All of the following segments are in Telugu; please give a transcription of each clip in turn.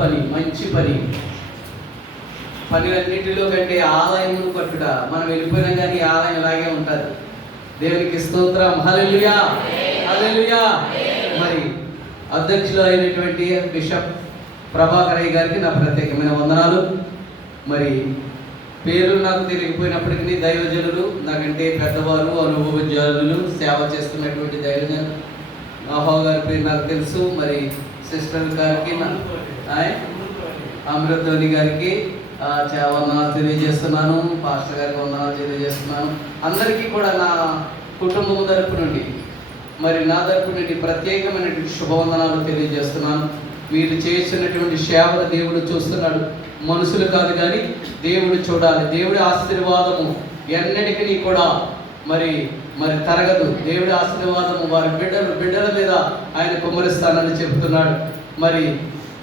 పని, మంచి పనిలన్నిటిలో కంటే ఆలయమును కట్టుట. మనం వెళ్ళిపోయినా కానీ ఆలయం ఇలాగే ఉంటుంది. దేవునికి స్తోత్రం. హల్లెలూయా, హల్లెలూయా. మరి అధ్యక్షులు అయినటువంటి బిషప్ ప్రభాకరయ్య గారికి నా ప్రత్యేకమైన వందనాలు. మరి పేర్లు నాకు తెలియకపోయినప్పటికీ దైవజనులు, నాకంటే పెద్దవారు, అనుభవజ్ఞులు, సేవ చేస్తున్నటువంటి దైవజనులు. మహో గారి పేరు నాకు తెలుసు. మరి సిస్టర్ గారికి, అమృతోని గారికి వందనాలు తెలియజేస్తున్నాను. పాస్టర్ గారికి వందనాలు తెలియజేస్తున్నాను. అందరికీ కూడా నా కుటుంబం తరపు నుండి, మరి నా తరపు నుండి ప్రత్యేకమైనటువంటి శుభవందనాలు తెలియజేస్తున్నాను. మీరు చేస్తున్నటువంటి సేవను దేవుడు చూస్తున్నాడు. మనుషులు కాదు కానీ దేవుడు చూడాలి. దేవుడి ఆశీర్వాదము ఎన్నటికీ కూడా మరి తరగదు. దేవుడి ఆశీర్వాదము వారి బిడ్డల మీద ఆయన కుమ్మరిస్తానని చెప్తున్నాడు. మరి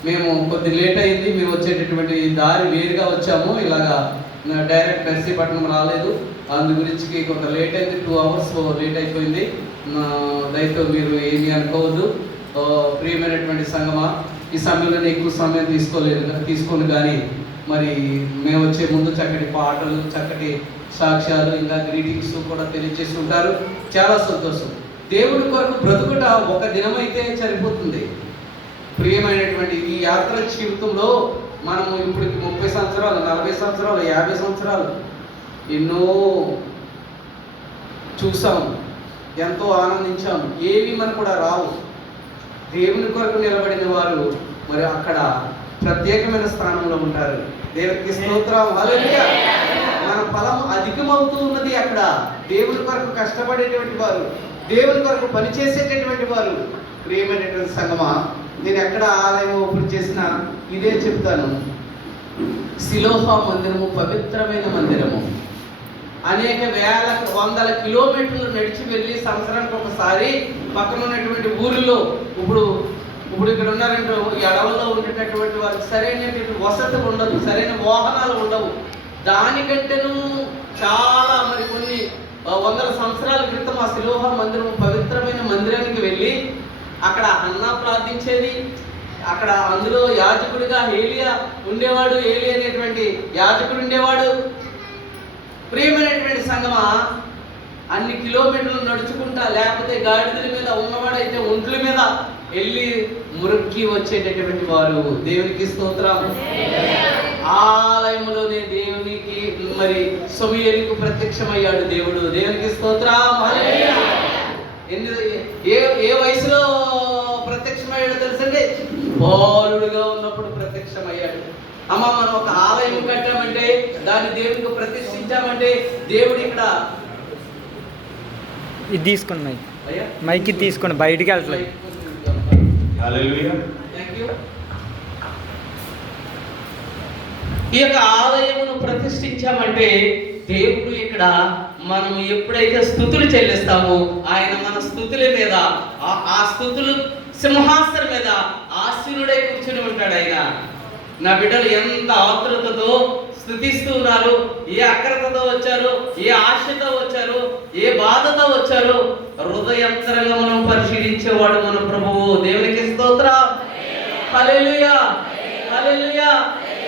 మేము కొద్ది లేట్ అయింది. మేము వచ్చేటటువంటి దారి వేరుగా వచ్చాము. ఇలాగా డైరెక్ట్ నర్సీపట్నం రాలేదు. అందు గురించి కొంత లేట్ అయింది. 2 hours లేట్ అయిపోయింది. దయతో మీరు ఏమీ అనుకోవద్దు. ప్రియమైనటువంటి సంగమా, ఈ సమయంలో ఎక్కువ సమయం తీసుకోను కానీ మరి మేము వచ్చే ముందు చక్కటి పాటలు, చక్కటి సాక్ష్యాలు, ఇంకా గ్రీటింగ్స్ కూడా తెలియజేస్తుంటారు. చాలా సంతోషం. దేవుడి కొరకు బ్రతుకుట ఒక దినమైతే సరిపోతుంది. ప్రియమైనటువంటి ఈ యాత్ర జీవితంలో మనము ఇప్పుడు 30 సంవత్సరాలు, 40 సంవత్సరాలు, 50 సంవత్సరాలు ఎన్నో చూసాం, ఎంతో ఆనందించాం. ఏవి మనకు కూడా రావు. దేవుని కొరకు నిలబడిన వారు మరి అక్కడ ప్రత్యేకమైన స్థానంలో ఉంటారు. దేవునికి స్తోత్రం. హల్లెలూయా. మన ఫలం అధికమవుతూ ఉన్నది అక్కడ. దేవుని కొరకు కష్టపడేటువంటి వారు, దేవుని కొరకు పనిచేసేటటువంటి వారు. ప్రియమైనటువంటి సంగమా, నేను ఎక్కడ ఆలయం ఓపెన్ చేసినా ఇదే చెప్తాను. సిలోహ మందిరము పవిత్రమైన మందిరము. అనేక వందల కిలోమీటర్లు నడిచి వెళ్ళి సంవత్సరానికి ఒకసారి పక్కన ఉన్నటువంటి ఊరిలో ఇప్పుడు ఇక్కడ ఉన్నారంటే ఈ అడవుల్లో ఉండేటటువంటి వారికి సరైనటువంటి వసతి ఉండదు, సరైన వాహనాలు ఉండవు. దానికంటేను చాలా మరి కొన్ని వందల సంవత్సరాల క్రితం ఆ సిలోహ మందిరం పవిత్రమైన మందిరానికి వెళ్ళి అక్కడ హన్నా ప్రార్థించేది. అక్కడ అందులో యాజకుడిగా ఏలియా ఉండేవాడు. ఏలియా అనేటువంటి యాజకుడు ఉండేవాడు. ప్రియమైనటువంటి సంగమా, అన్ని కిలోమీటర్లు నడుచుకుంటా, లేకపోతే గాడిదల మీద, ఉన్నవాడైతే ఒంట్ల మీద వెళ్ళి మురుక్కి వచ్చేటటువంటి వారు. దేవునికి స్తోత్రం. ఆలయంలోనే దేవునికి మరి సమూయేలుకు ప్రత్యక్షమయ్యాడు దేవుడు. దేవునికి స్తోత్రం. ఏ వయసులో ప్రత్యక్షమయ్యాడో తెలుసండి? బాలుడుగా ఉన్నప్పుడు ప్రత్యక్షమయ్యాడు. అమ్మ, మనం ఒక ఆలయం కట్టామంటే, దాన్ని దేవునికి ప్రతిష్ఠించామంటే, దేవుడు ఇక్కడ ఇది తీసుకోండి, మైక్ తీసుకొని బయటికి వెళ్తలేదు. ఈ యొక్క ఆలయమును ప్రతిష్ఠించామంటే దేవుడు ఇక్కడ మనం ఎప్పుడైతే స్తుతులు చెల్లిస్తామో ఆయన మన స్తుతుల మీద, ఆ స్తుతులు సింహాసనం మీద ఆసీనుడై కూర్చుని ఉంటాడు. ఆయన నా బిడ్డలు ఎంత ఆతృతతో స్తుతిస్తూ ఉన్నారు. ఏ అక్రతతో వచ్చారు, ఏ ఆశతో వచ్చారు, ఏ బాధతో వచ్చారు. హృదయంతరంగమును పరిశీలించేవాడు మన ప్రభువు. దేవునికి స్తోత్రం. హల్లెలూయా, హల్లెలూయా.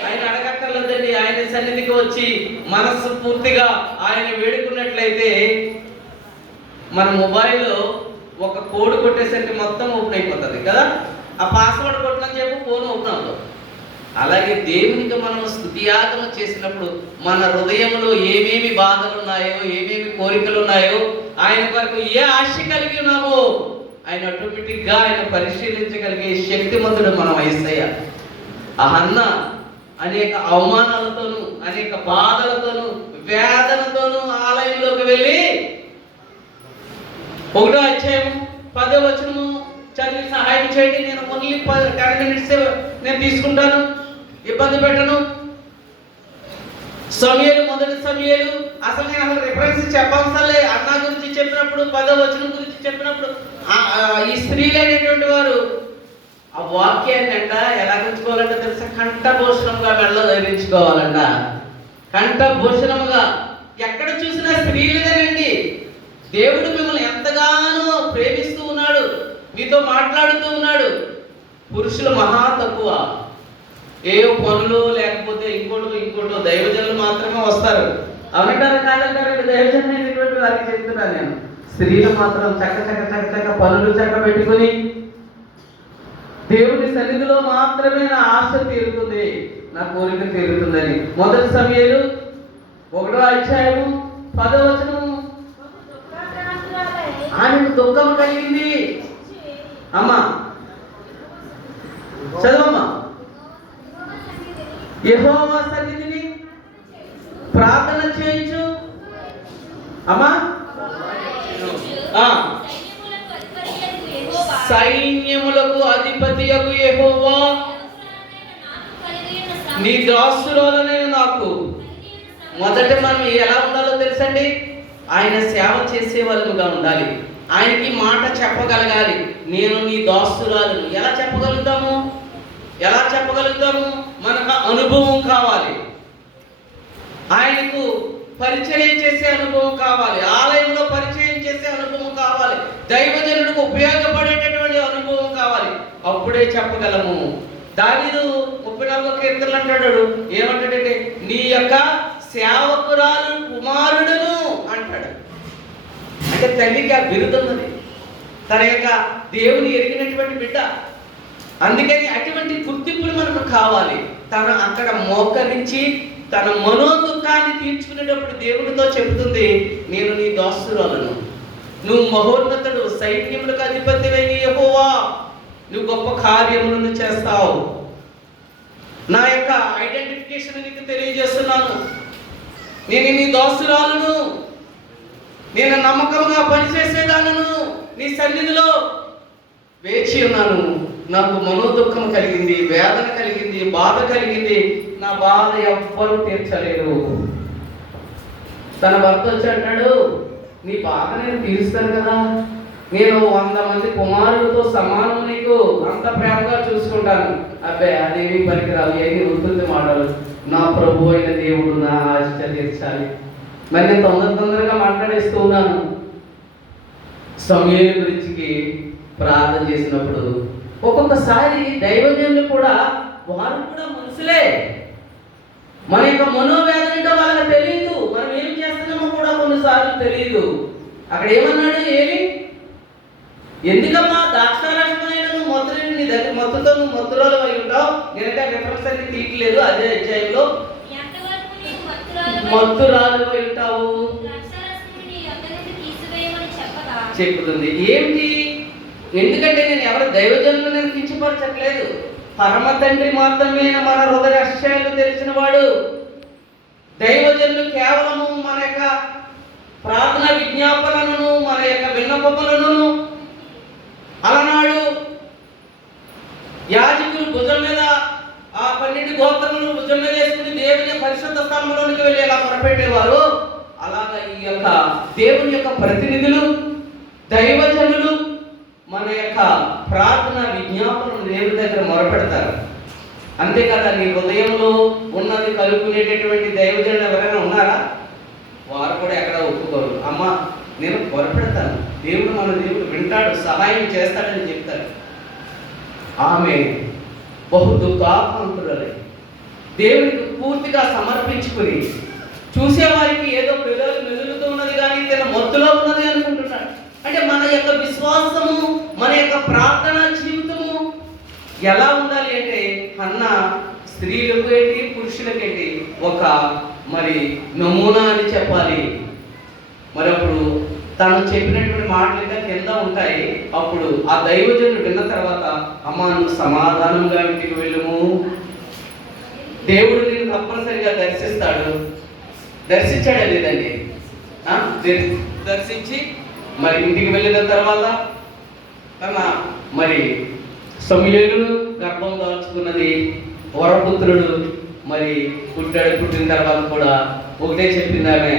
ఆయన అడగక్కర్లేదండి. ఆయన సన్నిధికి వచ్చి మనస్సు పూర్తిగా ఆయన వేడుకున్నట్లయితే మన మొబైల్లో ఒక కోడ్ కొట్టేసరికి మొత్తం ఓపెన్ అయిపోతుంది కదా. ఆ పాస్వర్డ్ కొట్టని చెప్పి ఫోన్ ఓపెన్ అవుతుంది. అలాగే దేవునికి మనం స్తుతియాగం చేసినప్పుడు మన హృదయంలో ఏమేమి బాధలు ఉన్నాయో, ఏమేమి కోరికలు ఉన్నాయో, ఆయన కొరకు ఏ ఆశ కలిగి ఉన్నామో ఆయన ఆటోమేటిక్గా ఆయన పరిశీలించగలిగే శక్తిమంతుడు మనం యేసయ్య. ఆ హన్న అనేక అవమానాలతోనూ, అనేక బాధలతోనూ, వేదనతోనూ ఆలయంలోకి వెళ్ళి 1వ అధ్యాయం 10వ వచనము చదివి సహాయం చేయండి. నేను ఓన్లీ 10 minutes నేను తీసుకుంటాను, ఇబ్బంది పెట్టను. సమూయేలు, మొదటి సమూయేలు. అసలు నేను రిఫరెన్స్ చెప్పాల్సలే. అన్న గురించి చెప్పినప్పుడు, 10వ వచనం గురించి చెప్పినప్పుడు ఈ స్త్రీలు అనేటువంటి వారు ఆ వాక్యాన్ని అంట ఎలా ఉంచుకోవాలంటే తెలుసా? కంఠభూషణంగా మెడలో ధరించుకోవాలంట. కంఠభూషణముగా. ఎక్కడ చూసినా స్త్రీలుగానండి. దేవుడు మిమ్మల్ని ఎంతగానో ప్రేమిస్తూ ఉన్నాడు, మీతో మాట్లాడుతూ ఉన్నాడు. పురుషులు మహా తక్కువ. ఏ పనులు లేకపోతే ఇంకోటో దైవజనులు మాత్రమే వస్తారు. అవునంటారు కాదంటారండి, దైవజనులైనటువంటి వారికి చెప్తున్నాను నేను. స్త్రీలు మాత్రం చక్క పనులు చక్క పెట్టుకుని దేవుని సన్నిధిలో మాత్రమే నా ఆశ తీరుతుంది, నా కోరిక తీరుతుందని. మొదటి సమయాలు 1వ అధ్యాయము 10వ వచనము, ఆమెకు దుఃఖం కలిగింది. అమ్మా చదవమ్మా. యెహోవా సన్నిధిని ప్రార్థన చేయించు. అమ్మా సైన్యములకు అధిపతియగు యెహోవా నీ దాసురాలనైన నాకు. మొదట మనం ఎలా ఉండాలో తెలుసండి, ఆయన సేవ చేసే వాళ్ళుగా ఉండాలి. ఆయనకి మాట చెప్పగలగాలి, నేను నీ దాసురాలను. ఎలా చెప్పగలుగుతాము? మనకు అనుభవం కావాలి, ఆయనకు పరిచయం చేసే అనుభవం కావాలి, ఆలయంలో పరిచయం చేసే అనుభవం కావాలి, దైవజనుడికి ఉపయోగపడేటటువంటి అనుభవం కావాలి. అప్పుడే చెప్పగలము. దావీదు 34వ కీర్తనలు అంటాడు, ఏమంటాడంటే నీ యొక్క సేవకురాలు కుమారుడును అంటాడు. అంటే తల్లికి ఆ బిరుదున్నది, తన యొక్క దేవుని ఎరిగినటువంటి బిడ్డ. అందుకని అటువంటి గుర్తింపులు మనకు కావాలి. తను అక్కడ మోకరించి తన మనోదుఖాన్ని తీర్చుకునేటప్పుడు దేవునితో చెబుతుంది, నేను నీ దాసురాలను, నువ్వు మహోన్నతుడు, సైన్యములకు అధిపతివైన యెహోవా, నువ్వు గొప్ప కార్యములను చేస్తావు. నా యొక్క ఐడెంటిఫికేషన్ నీకు తెలియజేస్తున్నాను. నేను నీ దాసురాలను, నేను నమ్మకంగా పనిచేసేదానను, నీ సన్నిధిలో వేచి ఉన్నాను. నాకు మనోదుఖం కలిగింది, వేదన కలిగింది, బాధ కలిగింది. నా బాధ ఎవ్వరూ తీర్చలేరు. తన భర్త వచ్చి అంటాడు, నీ బాధ నేను తీరుస్తాను కదా, నేను 100 మంది కుమారులతో సమానం, నీకు అంత ప్రేమగా చూసుకుంటాను. అబ్బే అదేమి పనికిరావు, ఏమి ఉంటుంది మాటలు. నా ప్రభు అయిన దేవుడు నా ఆశ తీర్చాలి. మరి నేను తొందరగా మాట్లాడేస్తూ ఉన్నాను. సమూయేలు గురించి ప్రార్థన చేసినప్పుడు ఒక్కొక్కసారి దైవజనులు కూడా వారు కూడా మనుషులే. మన యొక్క మనోవేదన ఏంటో వాళ్ళకి తెలియదు, మనం ఏం చేస్తున్నామో కూడా కొన్నిసార్లు తెలియదు. అక్కడ ఏమన్నాడు ఏలి, ఎందుకమ్మా ద్రాక్షారసమైన నువ్వు మొత్తం నీ దగ్గర మొత్తంతో నువ్వు మొత్తురాలు అయి ఉంటావు. నేనంటే రిఫరెన్స్ అన్ని తీయట్లేదు, అదే అధ్యాయంలో మొత్తురాలు అయి ఉంటావు చెప్పుతుంది. ఏంటి? ఎందుకంటే నేను ఎవరి దైవజనులు నేను కించపరచట్లేదు. పరమ తండ్రి మాత్రమే మన హృదయ రహస్యాలు తెలిసిన వాడు. దైవజనులు కేవలము మన యొక్క ప్రార్థన విజ్ఞాపనలను, మన యొక్క విన్నపములను అలనాడు యాజకులు భుజం మీద ఆ 12 గోత్రములు భుజం మీద వేసుకుని దేవుని పరిశుద్ధ స్థలంలోనికి వెళ్ళి ఎలా మొరపెట్టేవారు, అలాగా ఈ యొక్క దేవుని యొక్క ప్రతినిధులు దైవజనులు మన యొక్క ప్రార్థన విజ్ఞాపనలు దేవుని దగ్గర మొరపెడతారు. అంతే కదా, నీ హృదయంలో ఉన్నది కలుపుకునేటటువంటి దైవజనులు ఎవరైనా ఉన్నారా? వారు కూడా ఎక్కడ ఒప్పుకోరు. అమ్మ నేను మొరపెడతాను, దేవుడు మన దేవుడు వింటాడు, సహాయం చేస్తాడని చెప్తారు. ఆమె బహు దుఃఖాపంతురాలై దేవునికి పూర్తిగా సమర్పించుకుని, చూసేవారికి ఏదో పిల్లలు మెదులుతూ ఉన్నది కానీ తన మొత్తులో ఉన్నది అనుకుంటున్నాడు. అంటే మన యొక్క విశ్వాసము, మన యొక్క ప్రార్థన జీవితము ఎలా ఉండాలి అంటే, అన్న స్త్రీలకు ఏంటి పురుషులకేంటి ఒక మరి నమూనా అని చెప్పాలి. మరి అప్పుడు తను చెప్పినటువంటి మాటలు ఇంకా కింద ఉంటాయి. అప్పుడు ఆ దైవజనుడు విన్న తర్వాత, అమ్మ నువ్వు సమాధానంగా ఇంటికి వెళ్ళుము, దేవుడు నేను తప్పనిసరిగా దర్శిస్తాడు. దర్శించాడే లేదండి, దర్శించి మరి ఇంటికి వెళ్ళిన తర్వాత మరి సమూయేలు గర్భం దాల్చుకున్నది, వరపుత్రుడు మరి పుట్టిన తర్వాత కూడా ఒకటే చెప్పింది ఆమె.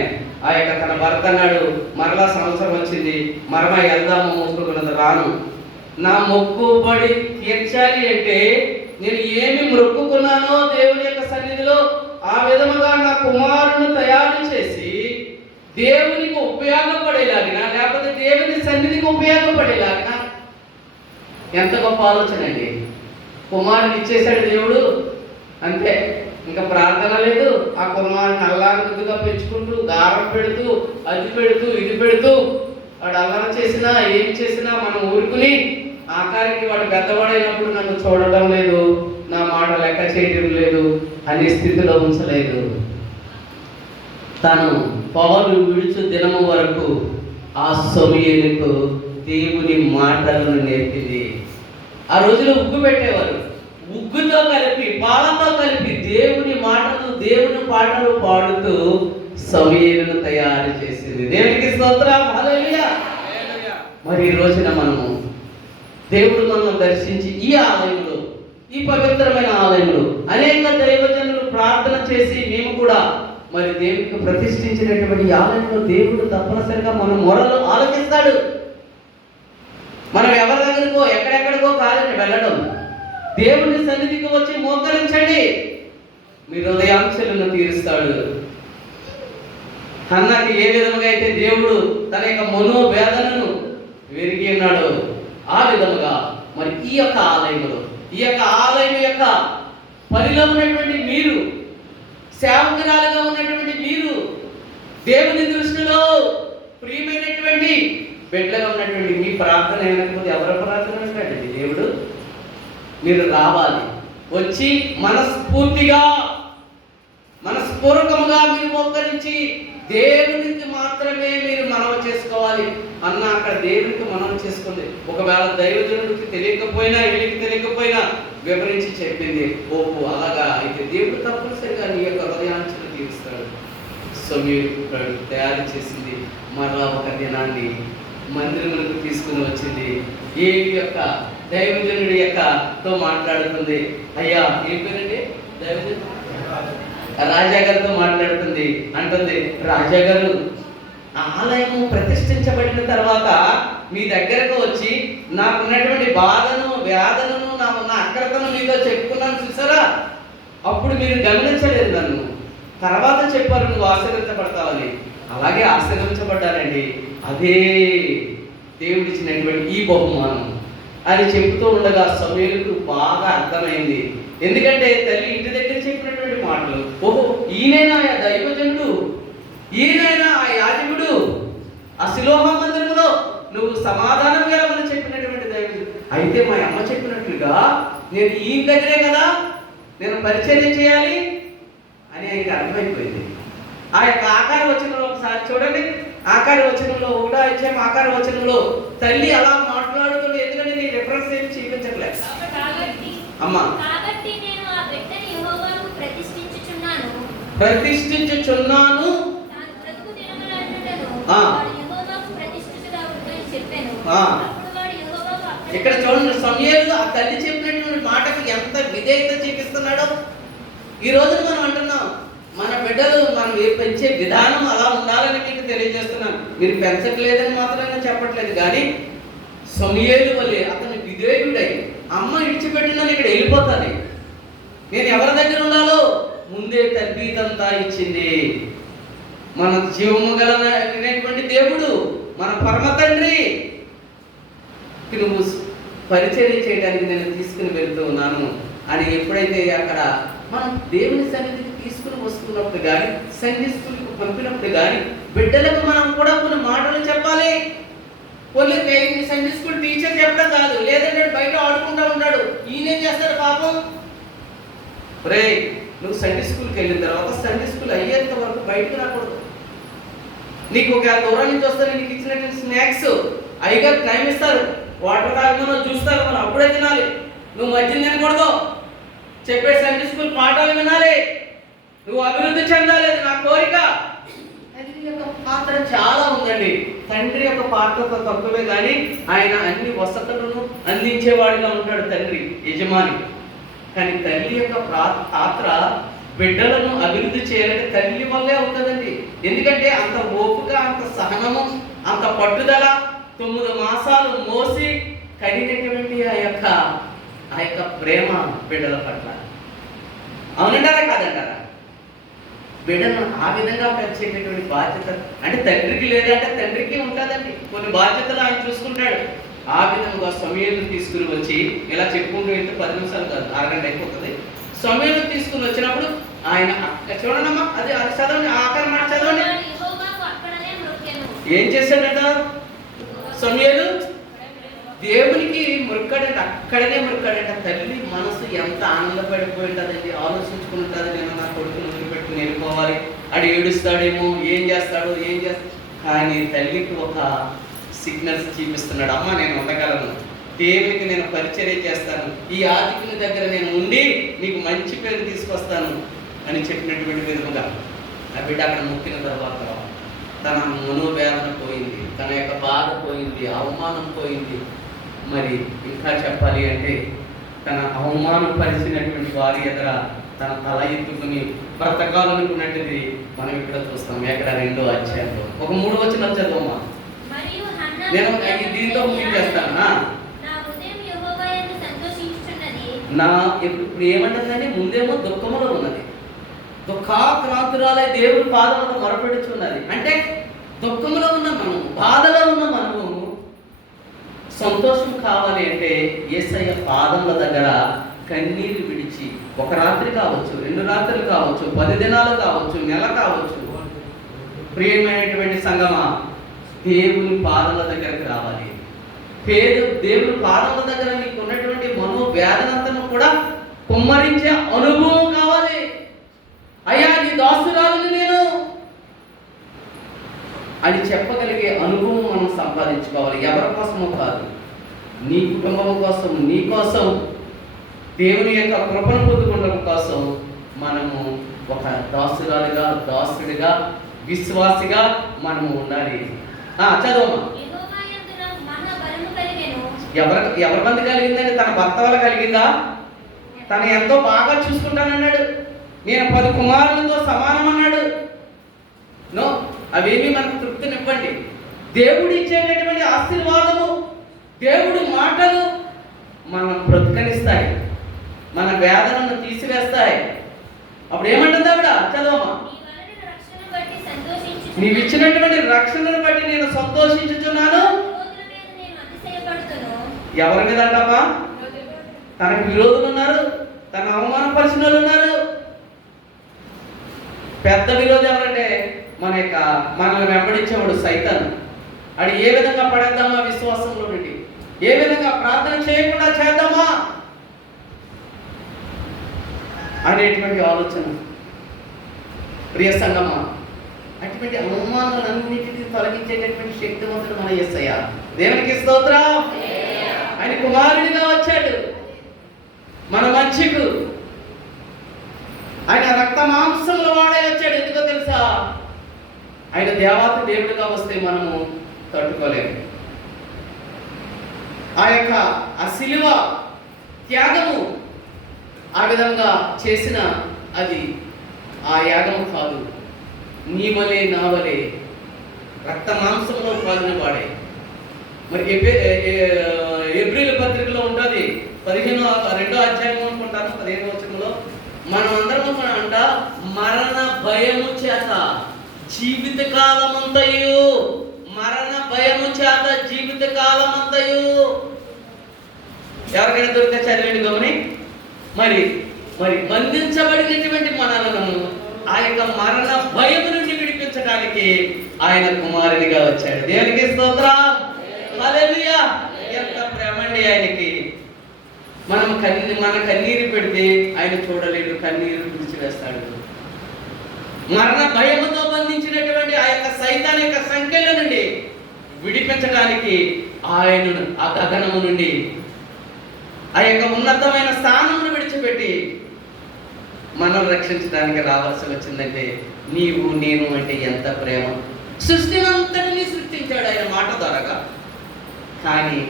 ఆ యొక్క తన భర్త అన్నాడు, మరలా సంవత్సరం వచ్చింది, మరలా వెళ్దాము, మొక్కుకున్నది రాను. నా మొక్కుబడి తీర్చాలి అంటే నేను ఏమి మొక్కుకున్నానో దేవుని యొక్క సన్నిధిలో ఆ విధముగా నా కుమారుని తయారు చేసి దేవునికి ఉపయోగపడేలాగిన, లేకపోతే దేవుని సన్నిధికి ఉపయోగపడేలాగిన. ఎంత గొప్ప ఆలోచన అండి. కుమారుని ఇచ్చేశాడు దేవుడు, దారం పెడుతూ అది పెడుతూ ఇది పెడుతూ వాడు అల్లరి చేసినా ఏం చేసినా మనం ఊరుకుని ఆఖరికి వాడు పెద్దవాడైనప్పుడు నన్ను చూడడం లేదు, నా మాట లెక్క చేయడం లేదు అనే స్థితిలో ఉంచలేదు. తను పౌలు విడుచు దినము వరకు ఆ సమూయేలుకు దేవుని మాటలను నేర్పింది. ఆ రోజులో ఉగ్గు పెట్టేవారు, ఉగ్గుతో కలిపి పాలతో కలిపి దేవుని మాటలు దేవుని పాటలు పాడుతూ సమూయేలును తయారు చేసింది. దేవునికి స్తోత్రం, హల్లెలూయా. మరి ఈ రోజున మనము దేవుడు మనల్ని దర్శించి ఈ ఆలయంలో, ఈ పవిత్రమైన ఆలయంలో అనేక దైవజనులు ప్రార్థన చేసి మేము కూడా మరి దేవునికి ప్రతిష్ఠించినటువంటి ఈ ఆలయంలో దేవుడు తప్పనిసరిగా మన మొరలు ఆలకిస్తాడు. మనం ఎవరి దగ్గరకో ఎక్కడెక్కడికో కాదని వెళ్ళడం, దేవుని సన్నిధికి వచ్చి మోకరించండి, మీ హృదయాంశలను తీరుస్తాడు. హన్నకి ఏ విధముగా అయితే దేవుడు తన యొక్క మనోవేదనను విరిగి ఉన్నాడు, ఆ విధముగా మరి ఈ యొక్క ఆలయం యొక్క పనిలో ఉన్నటువంటి మీరు, సేవకురాలుగా ఉన్నటువంటి మీరు, దేవుని దృష్టిలో ప్రియమైనటువంటి బిడ్డగా ఉన్నటువంటి మీ ప్రార్థన ఏమైనా ఎవరి ప్రార్థన ఉంటాడండి దేవుడు? మీరు రావాలి, వచ్చి మనస్పూర్వకముగా మీరు మోకరించి దేవునికి మాత్రమే మీరు మనవి చేసుకోవాలి అన్న అక్కడ దేవునికి మనవి చేసుకుంది. ఒకవేళ దైవజనుడికి తెలియకపోయినా వీళ్ళకి తెలియకపోయినా వివరించి చెప్పింది. ఓహో అలాగా అయితే దేవుడు తప్పనిసరిగా నీ యొక్క హృదయాంశను తీరుస్తాడు. సో మీరు తయారు చేసింది మరలా ఒక దినాన్ని మందిరములకు తీసుకుని వచ్చింది. ఏ యొక్క దైవజనుడి తో మాట్లాడుతుంది. అయ్యా ఏం పేరండి? దైవజనుడు రాజా గారితో మాట్లాడుతుంది. అంటుంది, రాజా గారు ఆలయము ప్రతిష్ఠించబడిన తర్వాత మీ దగ్గరకు వచ్చి నాకున్నటువంటి బాధను వ్యాధులను నాకున్న అక్రతను మీతో చెప్పుకున్నాను చూసారా, అప్పుడు మీరు గమనించలేదు నన్ను, తర్వాత చెప్పారు నువ్వు ఆశీర్వదించబడతావని. అలాగే ఆశీర్వదించబడ్డానండి, అదే దేవుడిచ్చినటువంటి ఈ బహుమానం అని చెబుతూ ఉండగా సమూయేలుకు బాగా అర్థమైంది. ఎందుకంటే తల్లి ఇంటి దగ్గర చెప్పినటువంటి మాటలు, ఓహో ఈయనైనా ఆ దైవజనుడు, ఈయనైనా ఆ యాజకుడు, ఆ శిలోహ మందిరంలో నువ్వు సమాధానం గలవని చెప్పినటువంటి దైవజనుడు, అయితే మా అమ్మ చెప్పినట్లుగా నేను ఈయన దగ్గరే కదా నేను పరిచర్య చేయాలి అని ఆయనకి అర్థమైపోయింది. ఆ యొక్క ఆకార వచనంలో ఒకసారి చూడండి, ఆకార వచనంలో 1వ అధ్యాయం ఆకార వచనంలో తల్లి అలా మాట్లాడుతుంది. ఎందుకంటే నేను రిఫరెన్స్ ఏమి చూపించట్లేదు అమ్మా. కాబట్టి నేను ఆ బిడ్డని యెహోవాకు ప్రతిష్ఠించుచున్నాను, తాను బ్రతుకు దినములన్నిటను వాడు యెహోవాకు ప్రతిష్ఠితుడగునని చెప్పాను. అప్పుడు వాడు యెహోవాకు ఇక్కడ చూడండి, సమూయేలు ఆ తల్లి చెప్పినటువంటి మాటకు ఎంత విధేయత చూపిస్తున్నాడో. ఈ రోజు మనం అంటున్నాం మన బిడ్డలు మనం పెంచే విధానం అలా ఉండాలని మీకు తెలియజేస్తున్నాను. మీరు పెంచట్లేదని మాత్రమే చెప్పట్లేదు, కానీ సమూయేలు వల్లే అతను విధేయుడై అమ్మ ఇడిచిపెట్టినని ఇక్కడ వెళ్ళిపోతుంది. నేను ఎవరి దగ్గర ఉండాలో ముందే తర్బీతంతా ఇచ్చింది. మన జీవము గలటువంటి దేవుడు, మన పరమ తండ్రి, నువ్వు పరిచర్య చేయడానికి నేను తీసుకుని వెళ్తూ ఉన్నాను అని ఎప్పుడైతే అక్కడ మనం దేవుని సన్నిధికి తీసుకుని వస్తున్నప్పుడు కానీ, సండే స్కూల్కి పంపినప్పుడు కానీ బిడ్డలకు మనం కూడా కొన్ని మాటలు చెప్పాలి. కొన్ని సండే స్కూల్ టీచర్ చెప్పడం కాదు, లేదంటే బయట ఆడుకుంటూ ఉంటాడు, ఈయనేం చేస్తాడు పాపం. రే నువ్వు సండే స్కూల్కి వెళ్ళిన తర్వాత సండే స్కూల్ అయ్యేంత వరకు బయటకు రాకూడదు. నీకు ఒక దూరం నుంచి వస్తే నీకు ఇచ్చినటువంటి స్నాక్స్ అయ్యగారు టైం ఇస్తారు, వాటర్ తాగమనో జ్యూస్ తాగమనో అప్పుడే తినాలి. నువ్వు మధ్యన తినకూడదు. చెప్పే సండే స్కూల్ పాఠాలు వినాలి, నువ్వు అభివృద్ధి చెందాలి, నా కోరిక. తండ్రి యొక్క పాత్ర చాలా ఉందండి. తండ్రి యొక్క పాత్రతో తక్కువే, కానీ ఆయన అన్ని వసతులను అందించేవాడిగా ఉంటాడు తండ్రి, యజమాని. కానీ తల్లి యొక్క పాత్ర బిడ్డలను అభివృద్ధి చేయాలంటే తల్లి వల్లే అవుతుందండి. ఎందుకంటే అంత ఓపిక, అంత సహనము, అంత పట్టుదల, 9 మాసాలు మోసి కడిగినటువంటి ఆ యొక్క ప్రేమ బిడ్డల పట్ల. అవునంటారా కాదంటారా? బిడ్డను ఆ విధంగా పెంచేటటువంటి బాధ్యత అంటే తండ్రికి లేదంటే తండ్రికి ఉంటుందండి. కొన్ని బాధ్యతలు ఆయన చూసుకుంటాడు. ఆ విధంగా సమూయేలు తీసుకుని వచ్చి ఇలా చెప్పుకుంటూ వెళ్తే 10 నిమిషాలు కాదు, అరగంట అయిపోతుంది. సమూయేలు తీసుకుని వచ్చినప్పుడు ఆయన చూడండమ్మా, అది చదవండి, ఆఖరి మాట చదవండి. ఏం చేశాడట సమూయేలు? దేవునికి మురుక్కాడట, అక్కడనే మురుక్కాడట. తల్లి మనసు ఎంత ఆనందపడిపోయి ఉంటుందండి. ఆలోచించుకుని ఉంటుంది, నేను నా కొడుకుని వదిలిపెట్టుకుని వెళ్ళిపోవాలి, ఆడు ఏడుస్తాడేమో, ఏం చేస్తాడు. కానీ తల్లికి ఒక సిగ్నల్స్ చూపిస్తున్నాడు. అమ్మ నేను ఉండగలను, దేవునికి నేను పరిచర్య చేస్తాను, ఈ యాజకుని దగ్గర నేను ఉండి నీకు మంచి పేరు తీసుకొస్తాను అని చెప్పినటువంటి విధముగా ఆ బిడ్డ అక్కడ మొక్కిన తర్వాత తన మనోవేదన పోయింది, తన యొక్క బాధ పోయింది, అవమానం పోయింది. మరి ఇంకా చెప్పాలి అంటే తన అవమానపరిచినటువంటి వారి ఎదుర తన తల ఎత్తుకుని బ్రతకాలనుకున్నట్టుది మనం ఇక్కడ చూస్తాం. ఎక్కడ 2వ అధ్యాయంలో ఒక 3 వచనాలు చదవమ్మా. మరియు హన్నా నేను దీంతో ముగించేస్తాను. నా హృదయం యెహోవా యందు సంతోషించుచున్నది. ఇప్పుడు ఏమంటుందంటే ముందేమో దుఃఖములో ఉన్నది, దుఃఖాక్రాంతురాలై దేవుడి పాదములకు మొరపెడుచున్నది. అంటే దుఃఖంలో ఉన్న మనము, బాధలో ఉన్న మనము సంతోషం కావాలి అంటే యేసయ్య పాదముల దగ్గర కన్నీరు విడిచి, ఒక రాత్రి కావచ్చు, 2 రాత్రులు కావచ్చు, 10 దినాలు కావచ్చు, నెల కావచ్చు, ప్రియమైనటువంటి సంగమా దేవుని పాదముల దగ్గరకు రావాలి. దేవుని పాదముల దగ్గర నీకు ఉన్నటువంటి మనోవేదనంతను కూడా కుమ్మరించే అనుభవం కావాలి. అయ్యా నీ దాసురాలను నేను అని చెప్పగలిగే అనుభవం మనం సంపాదించుకోవాలి. ఎవరి కోసమో కాదు, నీ కుటుంబం కోసం, నీ కోసం, దేవుని యొక్క కృపను పొందుకోవడం కోసం మనము ఒక దాసురాలుగా, దాసుడిగా, విశ్వాసిగా మనము ఉండాలి. చదవమ్మా. యెహోవా యందు నాకు మహా బలము కలిగెను. ఎవరి మంది కలిగిందంటే తన భర్త వల్ల కలిగిందా? తను ఎంతో బాగా చూసుకుంటానన్నాడు, నేను 10 కుమారులతో సమానం అన్నాడు. నో, అవేమీ మనకు తృప్తినివ్వండి. దేవుడు ఇచ్చేటటువంటి ఆశీర్వాదము, దేవుడు మాటలు మనం బ్రతుకనిస్తాయి, మన వేదనను తీసివేస్తాయి. అప్పుడు ఏమంటుంది ఆవిడ? చదవమ్మా. నీవు ఇచ్చినటువంటి రక్షణను బట్టి నేను సంతోషించుచున్నాను. ఎవరి మీద అంటావా? తనకు విరోధులు ఉన్నారు, తన అవమానపరిచిన వాళ్ళు ఉన్నారు. పెద్ద విరోధి ఎవరంటే మనల్ని వెంబడించేవాడు సైతాను. అది ఏ విధంగా పడేద్దామా విశ్వాసంలో నుండి, ఏ విధంగా ప్రార్థన చేయకుండా చేద్దామా అనేటువంటి ఆలోచన. ప్రియ సంగమా, అటువంటి అవమానాలన్నిటినీ తొలగించేటటువంటి శక్తివంతుడు మన యేసయ్య. దేవునికి స్తోత్రం. ఆయన కుమారుడిగా వచ్చాడు మన మధ్యకు. ఆయన రక్త మాంసంలో వాడే వచ్చాడు. ఎందుకో తెలుసా? ఆయన దేవాతి దేవుడిగా వస్తే మనము తట్టుకోలేము. ఆ శిలువ త్యాగము ఆ విధంగా చేసిన అది ఆ యాగము కాదు, నీవలే నావలే రక్త మాంసంలో పాలిన వాడే. మరి ఏప్రిల్ పత్రికలో ఉంటుంది 2వ అధ్యాయం అనుకుంటాను 15వ వచనంలో, మనం అందరం అంట మరణ భయము చేత జీవితకాలమంతయు, మరణ భయము చేత జీవితకాలమంతయు. ఎవరికైనా దొరికితే చదివండి గమని. మరి బంధించబడినటువంటి మనలను ఆ యొక్క మరణ భయము నుండి విడిపించడానికి ఆయన కుమారునిగా వచ్చాడు. దేవునికి స్తోత్రం. హల్లెలూయా. ఎంత ప్రేమండి ఆయనకి. మన కన్నీరు పెడితే ఆయన చూడలేడు, కన్నీరు విడిచివేస్తాడు. మరణ భయముతో బంధించినటువంటి ఆ యొక్క సైతాన్ యొక్క సంఖ్యల నుండి విడిపించడానికి ఆయనను ఆ గగనము నుండి ఆ యొక్క ఉన్నతమైన స్థానమును విడిచిపెట్టి మనం రక్షించడానికి రావాల్సి వచ్చిందంటే నీవు నేను అంటే ఎంత ప్రేమ. సృష్టినంతటినీ సృష్టించాడు ఆయన మాట ద్వారాగా, కానీ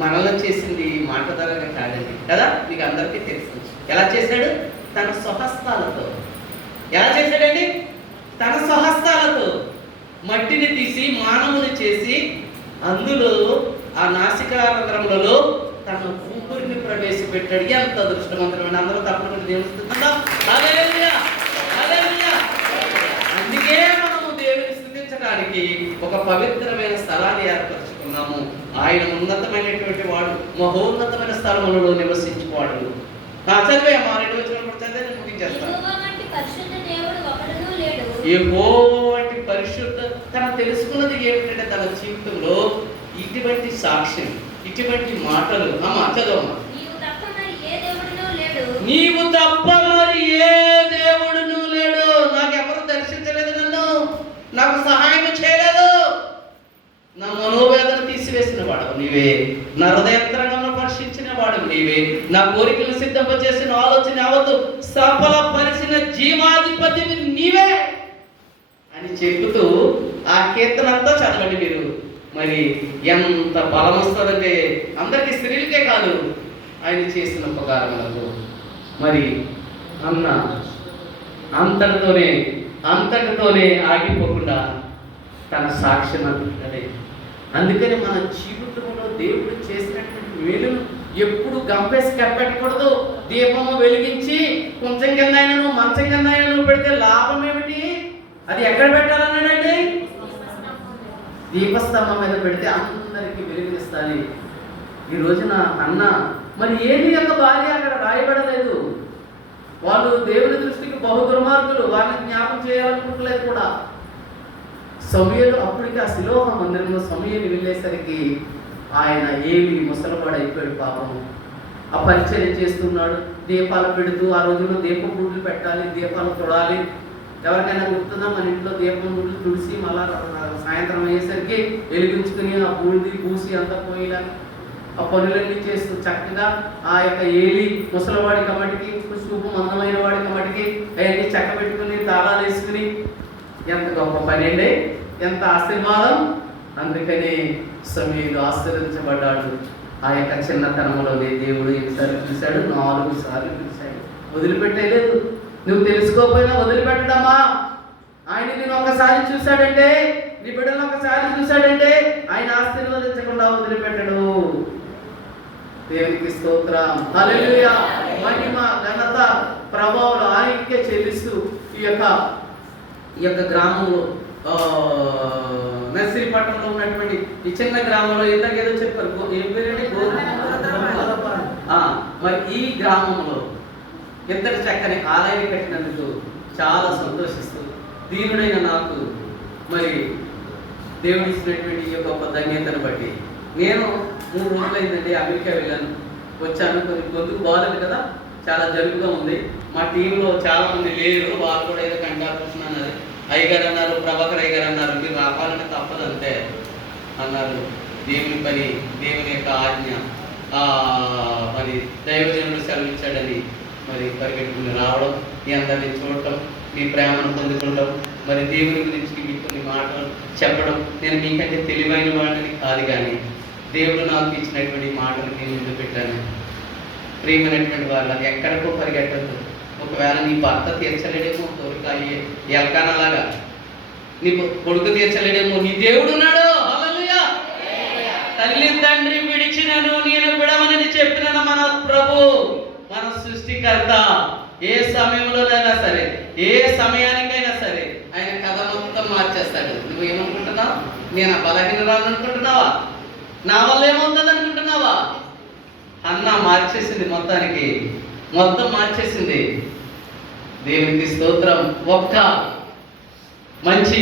మనలో చేసింది మాట ద్వారాగా కాదండి కదా. మీకు అందరికీ తెలుసు ఎలా చేశాడు? తన స్వహస్తాలతో. ఎలా చేశాడండి? తన స్వహస్తాలతో మట్టిని తీసి మానవుని చేసి అందులో ఆ నాసికారంధ్రములలో తన ఊపిరిని ప్రవేశపెట్టాడు. ఎంత అదృష్టవంతమైన. అందరూ తప్పకుండా దేవుని. అందుకే మనము దేవుని స్థుతించడానికి ఒక పవిత్రమైన స్థలాన్ని ఏర్పరచుకున్నాము. ఆయన ఉన్నతమైనటువంటి వాడు, మహోన్నతమైన స్థలములలో నివసించువాడు. చదివే మా 2 వచనాలు చదివే ముగించేస్తాను. యెహోవా వంటి పరిశుద్ధ తను తెలుసుకున్నది ఏమిటంటే తన జీవితంలో ఇటువంటి సాక్ష్యం, ఇటువంటి మాటలు. అమ్మా చదవమ్మా. నీవు తప్ప మరి ఏ దేవుడును లేడు. నాకెవరు దర్శించలేదు, నన్ను నాకు సహాయం చేయలేదు. నా మనోవేదన తీసివేసిన వాడు నీవే, నా హృదయంతరంగంలో స్పర్శించిన వాడు నీవే, నా కోరికలు సిద్ధింపజేసిన ఆలోచన యావత్తు సఫలపరిచిన జీవాధిపతి నీవే అని చెబుతూ ఆ కీర్తన అంతా చదవండి మీరు. మరి ఎంత బలం వస్తుందంటే అందరికీ స్త్రీలకే కాదు, ఆయన చేసిన ఉపకారములకు. మరి అన్న అంతటితోనే ఆగిపోకుండా తన సాక్ష్యం అంటున్నది. అందుకని మన జీవితంలో దేవుడు చేసినటువంటి మేలును ఎప్పుడు గంపేసి కప్పెట్టకూడదు. దీపము వెలిగించి కొంచెం కింద అయినను మంచం కింద అయినను పెడితే లాభం ఏమిటి? అది ఎక్కడ పెట్టాలన్నాడండి? దీపస్తంభం మీద పెడితే అందరికీ వెలుగునిస్తాను. ఈ రోజున అన్న మరి ఏమి యొక్క భార్య అక్కడ రాయబడలేదు. వాళ్ళు దేవుని దృష్టికి బహు దుర్మార్గులు, వారిని జ్ఞాపకం చేయాలనుకోవట్లేదు కూడా. సమూయేలు అప్పటికి ఆ శిలోహ మందిరంలో సమూయేలు వెళ్ళేసరికి ఆయన ఏమి ముసలవాడు అయిపోయాడు పాపం. ఆ పరిచర్య చేస్తున్నాడు, దీపాలు పెడుతూ. ఆ రోజుల్లో దీపం గుడ్లు పెట్టాలి, దీపాలు తొడాలి. ఎవరికైనా గుర్తుందా? మన ఇంట్లో దీపం గుడ్లు తుడిసి మళ్ళా సాయంత్రం అయ్యేసరికి వెలిగించుకుని ఆ బూడిది పూసి అంతా పోయిలా ఆ పనులన్నీ చేస్తూ చక్కగా ఆ యొక్క ఏలి ముసలివాడి కమటికి, చూపు మందమైన వాడి కమటికి అవన్నీ చక్క పెట్టుకుని తాళాలు వేసుకుని ఎంత గొప్ప పని అండి, ఎంత ఆశీర్వాదం. అందుకని సమూయేలు ఆశీర్వదించబడ్డాడు. ఆ యొక్క చిన్నతనంలోనే దేవుడు ఎన్నిసార్లు పిలిచాడు? 4 సార్లు పిలిచాడు. వదిలిపెట్టలేదు. నువ్వు తెలుసుకోకపోయినా వదిలిపెట్టడమ్మా. ఆయన నేను ఒకసారి చూశాడంటే, నీ బిడ్డను ఒకసారి చూశాడంటే ఆయన ఆశీర్వదించకుండా వదిలిపెట్టడు. దేవునికి స్తోత్రం, హల్లెలూయా. మహిమ ఘనత ప్రభావం ఆయనకే చెల్లిస్తూ ఈ యొక్క గ్రామంలో నర్సీపట్నంలో ఉన్నటువంటి ఈ చిన్న గ్రామంలో ఏదో చెప్పారు, ఏం పేరండి? మరి ఈ గ్రామంలో ఇద్దరు చక్కని ఆలయాన్ని కట్టినందుకు చాలా సంతోషిస్తూ దీనుడైన నాకు మరి దేవుడు ఇచ్చినటువంటి ఈ యొక్క గొప్ప ధన్యతను బట్టి నేను 3 రోజులైందండి అమెరికా వెళ్ళాను, వచ్చాను. కొన్ని గొంతుకు బాగాలేదు కదా, చాలా జరుగుతూ ఉంది. మా టీంలో చాలా మంది లేరు, వాళ్ళు కూడా ఏదో కంటాపరేషన్ అన్నారు. అయ్యగారు అన్నారు, ప్రభాకర్ అయ్యగారు అన్నారు, మీరు రావాలంటే తప్పదు అంతే అన్నారు. దేవుని పని, దేవుని యొక్క ఆజ్ఞ, మరి దైవజనుడు సెలవిచ్చాడని మరి పరిగెట్టుకుని రావడం, మీ అందరినీ చూడటం, మీ ప్రేమను పొందుకుంటాం, మరి దేవుని గురించి మీకు కొన్ని మాటలు చెప్పడం. నేను మీకంటే తెలివైన వాడిని కాదు, కానీ దేవుడు నాకు ఇచ్చినటువంటి మాటలు నేను ముందు పెట్టాను. ప్రియమైనటువంటి వాళ్ళు ఎక్కడికో పరిగెట్టద్దు. ఒకవేళ నీ భర్త తీర్చలేడేమో కోరిక, ఎల్కానలాగా నీ కొడుకు తీర్చలేడేమో, నీ దేవుడు ఉన్నాడు. హల్లెలూయా. తల్లి తండ్రి విడిచినను నేను విడవనని చెప్పిన మన ప్రభు, మన సృష్టికర్త ఏ సమయంలోనైనా సరే, ఏ సమయానికైనా సరే ఆయన కథ మొత్తం మార్చేస్తాడు. నువ్వు ఏమనుకుంటున్నావు? నేను బలహీనరాలు అనుకుంటున్నావా? నా వల్ల ఏమవుతుంది అనుకుంటున్నావా? అన్న మార్చేసింది, మొత్తం మార్చేసింది. దేవునికి స్తోత్రం. ఒక్క మంచి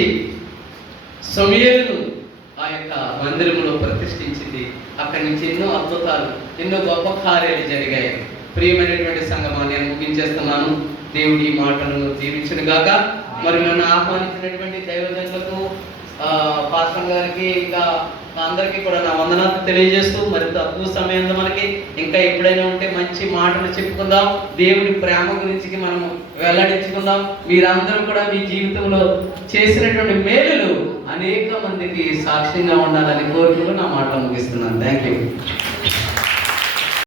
సమూయేలును ఆ యొక్క మందిరంలో ప్రతిష్ఠించింది. అక్కడి నుంచి ఎన్నో అద్భుతాలు, ఎన్నో గొప్ప కార్యాలు జరిగాయి. ప్రియమైనటువంటి సంగమా, నేను ముగించేస్తున్నాను. దేవుడి మాటలను దీవించును గాక. మరి నన్ను ఆహ్వానించినటువంటి దైవజనులకు, పాస్టర్ గారికి, ఇంకా అందరికీ కూడా నా వందనాలు తెలియజేస్తూ, మరి తక్కువ సమయంలో మనకి ఇంకా ఎప్పుడైనా ఉంటే మంచి మాటలు చెప్పుకుందాం, దేవుని ప్రేమ గురించి మనము వెల్లడించుకుందాం. మీరందరూ కూడా మీ జీవితంలో చేసినటువంటి మేలులు అనేక మందికి సాక్ష్యంగా ఉండాలని కోరుకుంటూ నా మాటలు ముగిస్తున్నాను. Thank you.